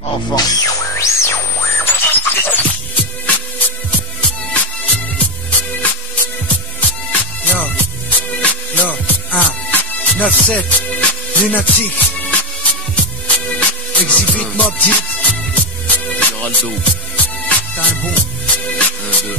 Enfant. Yo, 9-7, lunatique. Exhibit Mob Deep. Geraldo. T'as un bon. 1, 2, 1.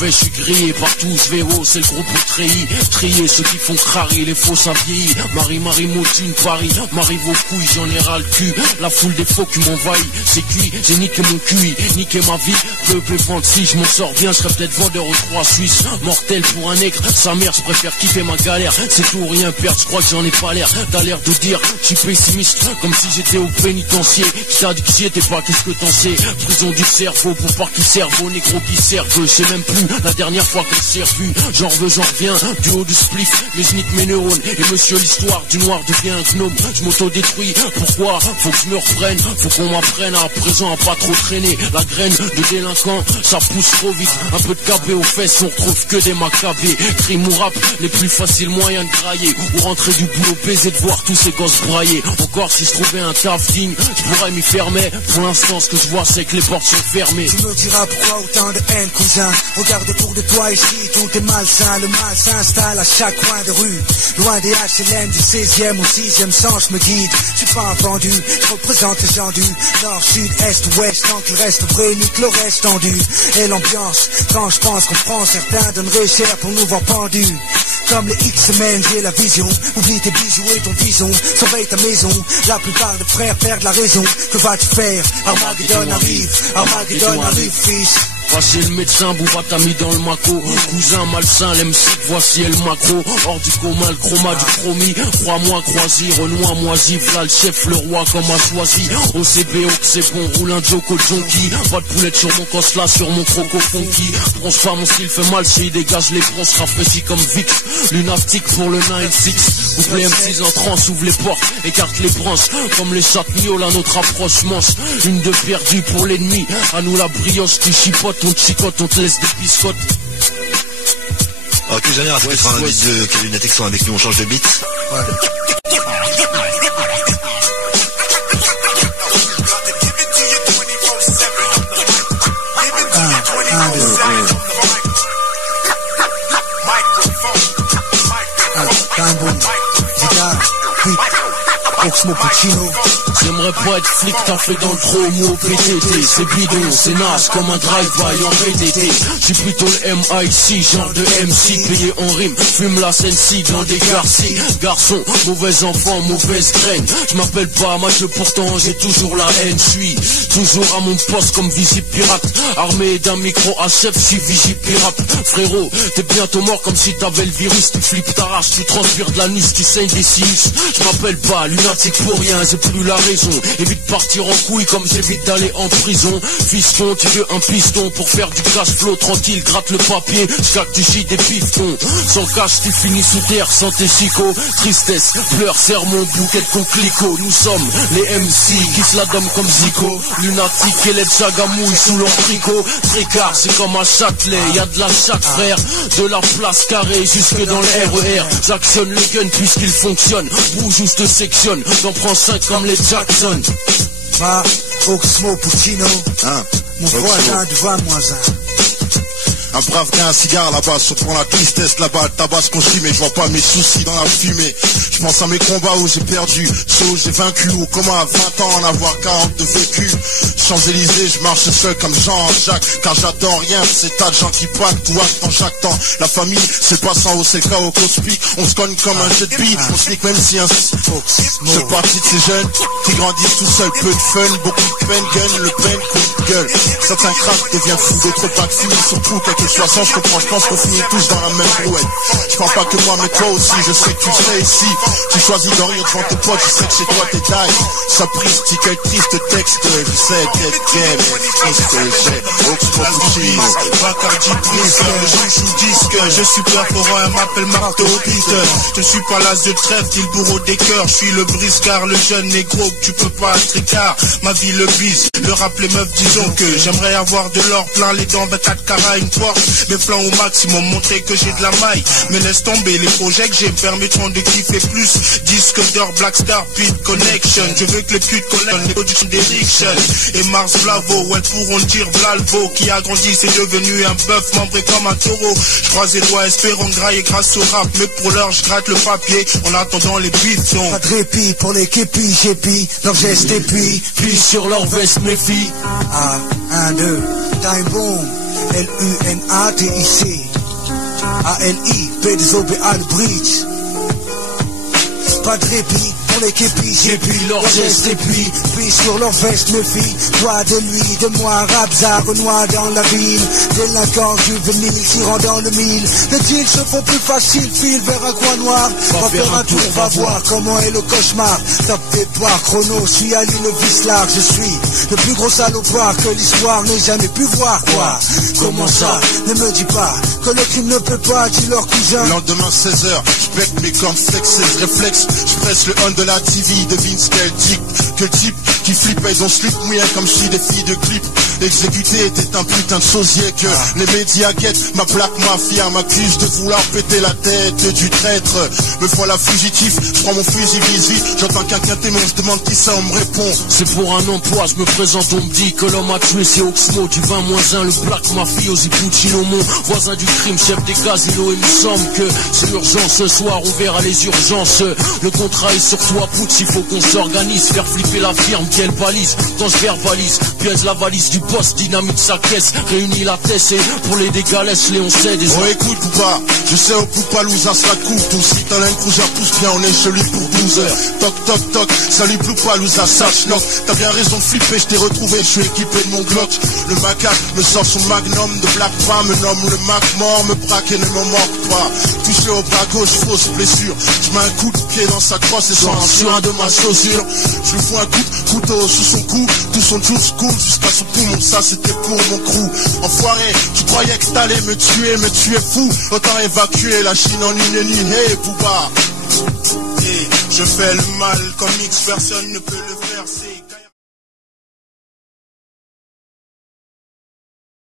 Je suis grillé par tous, Véro, c'est le groupe treillis. Trier ceux qui font crari, les faux ça vieillit. Marie Mautune, Paris, Marie vos couilles, j'en ai ras le cul. La foule des faux qui m'envahit, c'est cuit, j'ai niqué mon QI, niqué ma vie. Peuple vente, si je m'en sors bien, je serais peut-être vendeur aux 3 Suisses. Mortel pour un nègre, sa mère, je préfère kiffer ma galère. C'est tout ou rien perdre, je crois que j'en ai pas l'air. T'as l'air de dire, je suis pessimiste, comme si j'étais au pénitencier. Qui t'a dit que j'y étais pas, qu'est-ce que t'en sais? Prison du cerveau, pour pas qu'il serve aux négros qui servent, je sais même plus. La dernière fois qu'on s'est revu, j'en veux, j'en reviens. Du haut du spliff, mais je nique mes neurones. Et monsieur l'histoire du noir devient un gnome. Je m'auto-détruis, pourquoi? Faut que je me reprenne, faut qu'on m'apprenne à présent à pas trop traîner. La graine de délinquant, ça pousse trop vite. Un peu de cabé aux fesses, on retrouve que des macabés. Crime ou rap, les plus faciles moyens de grailler. Ou rentrer du boulot, baiser de voir tous ces gosses brailler. Encore si je trouvais un taf digne, je pourrais m'y fermer. Pour l'instant, ce que je vois, c'est que les portes sont fermées. Tu me diras pourquoi autant de haine, cousin. Regarde autour de toi ici, tout est malsain. Le mal s'installe à chaque coin de rue. Loin des HLM du 16e au 6e sens, je me guide. Je suis pas un vendu, je représente les gens du nord, sud, est, ouest. Tant que le reste vrai, nique le reste tendu. Et l'ambiance, quand je pense qu'on prend, certains donneraient cher pour nous voir pendus. Comme les X-Men, j'ai la vision. Oublie tes bijoux et ton bison, surveille ta maison. La plupart des frères perdent la raison. Que vas-tu faire? Armageddon arrive, fils. Voici le médecin, Bouba t'a mis dans le maco. Cousin malsain, l'MC, voici le macro. Hors du coma, le chroma du chromie. Crois-moi, croisi, Renoir, moisi. V'là le chef, le roi, comme a choisi. OCBO, que c'est bon, roule un Joko Jonky. Pas de poulette sur mon cos là, sur mon croco funky. Bronze pas, mon style fait mal, s'il dégage les bronzes, rafraîchis comme Vix. Lunatique pour le 9-6. Ouvre les M6 en transe, ouvre les portes, écarte les branches. Comme les châteliers, là, notre approche manche. Une de perdue pour l'ennemi. À nous la brioche, tu chipotes. On te chicote, on te laisse des biscottes. Ok, j'en ai à ce que un beat de Kevin Lunatic sont avec nous, on change de beat. Ouais. Oxmo Puccino. J'aimerais pas être flic, t'as fait dans le promo PTT. C'est bidon, c'est naze comme un drive-by en VTT. J'suis plutôt le MIC, genre de MC. Payé en rime, fume la Sensi dans des garcis. Garçon, mauvais enfant, mauvaise graine. J'm'appelle pas Mathieu, pourtant j'ai toujours la haine. J'suis toujours à mon poste comme Vigip Pirate. Armé d'un micro à chef, j'suis Vigip Pirate. Frérot, t'es bientôt mort comme si t'avais le virus. Tu flippes ta race, tu transpires de l'anus, tu saignes des sinus. J'm'appelle pas lunatique pour rien, j'ai plus la raison. Évite de partir en couille comme j'évite d'aller en prison. Fiston, tu veux un piston pour faire du cash flow tranquille, gratte le papier, chaque tu chies des pistons. Sans cash tu finis sous terre sans tes chicots. Tristesse, pleurs, serre mon bouquet de conclico. Nous sommes les MC qui se la donnent comme Zico. Lunatique et les chagamouilles sous leur tricot. Tricard, c'est comme à Châtelet, y'a de la chaque frère. De la place carrée jusque dans le RER. J'actionne le gun puisqu'il fonctionne. Bouge ou je te sectionne, j'en prends 5 comme les Jackson. Oxmo Puccino, mon voisin du voisin. Un brave gars, un cigare là-bas, surprend la tristesse là-bas, le tabac qu'on chie, mais je vois pas mes soucis dans la fumée. Je pense à mes combats où j'ai perdu, ceux où j'ai vaincu, ou comment à 20 ans en avoir 40 de vécu. Champs-Élysées, je marche seul comme Jean-Jacques, car j'attends rien de ces tas de gens qui pactent ou actent en chaque temps. La famille, c'est pas sans haut, c'est le cas au Cospi. On se cogne comme un jet de bite, on sneak même si un... Je fais partie de ces jeunes qui grandissent tout seuls, peu de fun, beaucoup de peine, gun, le peine, coup de gueule. Certains cracks deviennent fous, d'autres pas que finissent, surtout quelques 60, je comprends, je pense qu'on finit tous dans la même brouette. Je parle pas que moi, mais toi aussi, je sais que tu serais ici. Tu choisis d'en rire devant tes potes, tu sais que chez toi t'es taille. Ça prise, quel triste texte, je sais qu'elle t'aime, triste, j'ai Oxmo Puccino. Bacardi Prise, le chouchou disque, je suis perforant, elle m'appelle Marteau Peter. Je suis pas l'as de trêve, dit le bourreau des cœurs. Je suis le briscard, le jeune négro que tu peux pas être écart. Ma vie le bise, le rap les meufs, disons que j'aimerais avoir de l'or plein les dents, 24 carats, une porte. encore mes flancs au maximum, montrer que j'ai de la maille. Mais laisse tomber, les projets que j'ai me permettront de kiffer plus. Disque d'or, Black Star, Beat Connection. Je veux que les putes connaissent les productions d'Eriction. Et Mars Blavo, elles pourront dire Blalvo, qui a grandi, c'est devenu un bœuf membré comme un taureau. Je croise les doigts, espérons grailler grâce au rap. Mais pour l'heure, je gratte le papier en attendant les beats. Pas de répit pour les képis, j'épie leurs gestes et puis sur leur veste, méfie. A, 1, 2, time boom, L-U-N-A-T-I-C, A-L-I, P-D-O-B-A, le bridge. Pas de répit pour les képis, j'épie leurs gestes et puis sur leur veste, méfie. Toi de lui, de moi, Rabza, Renoir dans la ville. Délinquant, juvénile, tirant dans le mille. Les deals se font plus faciles, file vers un coin noir. Va faire un tour, va voir comment est le cauchemar. Top tes poires, chrono, suis à l'île Vislar. Je suis le plus gros salopard que l'histoire n'ait jamais pu voir, quoi. Comment ça? Ne me dis pas que le crime ne peut pas, dis leur cousin. Lendemain 16h, je bec mes cornflakes, c'est le réflexe. Je presse le on de la TV, devine ce qu'elle dit. Que le type qui flippait dans slip mouillé comme si des filles de clip. L'exécuté était un putain de sosie que les médias guettent. Ma plaque mafia m'accuse de vouloir péter la tête du traître. Me voilà fugitif, je prends mon fusil vise-vite. J'entends quelqu'un témoin, je demande qui ça, on me répond. C'est pour un emploi, je me présente, on me dit que l'homme a tué, c'est Oxmo du 20-1, le Black Mafiosi Puccino, mon voisin du crime, chef des casinos. Il me semble que c'est l'urgence ce soir, on verra les urgences. Le contrat est sur toi, Putsch, il faut qu'on s'organise. Faire flipper la firme, quelle balise. Quand je verbalise, piège la valise du boss, dynamite sa caisse. Réunis la tête et pour les dégâts, laisse-les, on sait des Oh écoute Poupa, je sais au Poupalouza ça coûte. Tout si t'as l'incrouja pousse bien, on est chez lui pour 12 heures. Toc toc toc, salut Poupalouza, sache knock. T'as bien raison de flipper, je t'ai retrouvé, je suis équipé de mon Glock. Le macaque me sort son magnum de Black Bra, me nomme le Mac mort, me braque et ne me manque pas. Touché au bras gauche, fausse blessure. Je mets un coup de pied dans sa crosse et sans sur un de ma chaussure. Je lui fous un coup de couteau sous son cou, tout son juice cool jusqu'à son poumon, ça c'était pour mon crew. Enfoiré, tu croyais que t'allais me tuer fou. Autant évacuer la Chine en une nuit, hey Booba. Et je fais le mal comme X, personne ne peut le faire, c'est